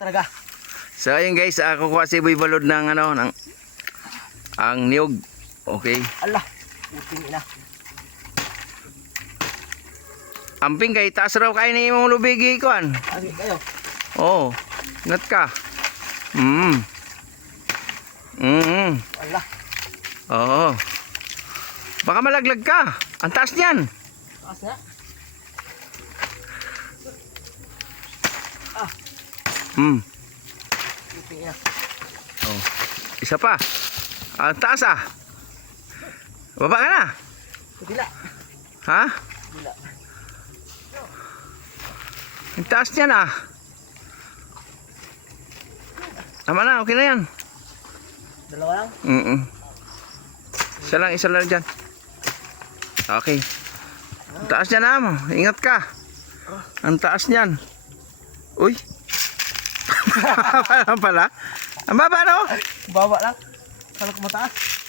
Talaga. So ayun guys, kukuha si Boy Balod ng ano, ng ang niyog. Okay. Allah. Puting ina. Amping kay taas raw kain ni imong lubigi kuan. Agi kayo. Oh. Ingat ka. Allah. Oo. Baka malaglag ka. Ang taas niyan. Taas na. Puting ina. Oh. Isa pa. Ang taas ah. Baba ka na. Dila. Ha? Dila. Ang taas niyan ah. Tama na, okay na yan. Dalawa lang. Isa lang dyan. Okay. Ang taas niyan ah. Ingat ka. Ang taas niyan. Uy. Ang pala. Ang baba no? Baba lang. Kalau ke mataas.